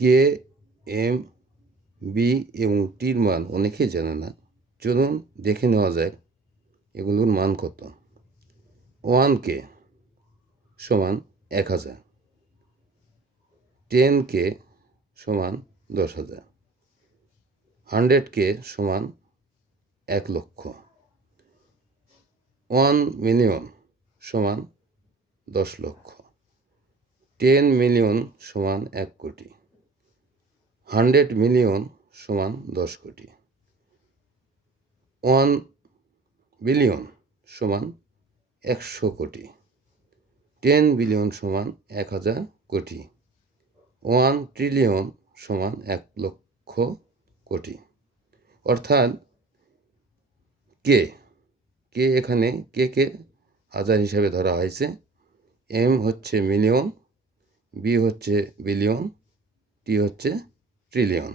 কে, M, B এবং টির মান অনেকেই জানে না। চলুন দেখে নেওয়া যায় এগুলোর মান কত। 1K সমান 1000, 10K সমান 10,000, 100K সমান 1 লক্ষ, 1 মিলিয়ন সমান 10 লক্ষ, 10 মিলিয়ন সমান 1 কোটি, 100 মিলিয়ন সমান 10 কোটি, 1 বিলিয়ন সমান 100 কোটি, 10 বিলিয়ন সমান 1000 কোটি, 1 ট্রিলিয়ন সমান 1 লক্ষ কোটি। অর্থাৎ কে এখানে কে হাজার হিসাবে ধরা হয়েছে, এম হচ্ছে মিলিয়ন, বি হচ্ছে বিলিয়ন, টি হচ্ছে ট্রিলিয়ন।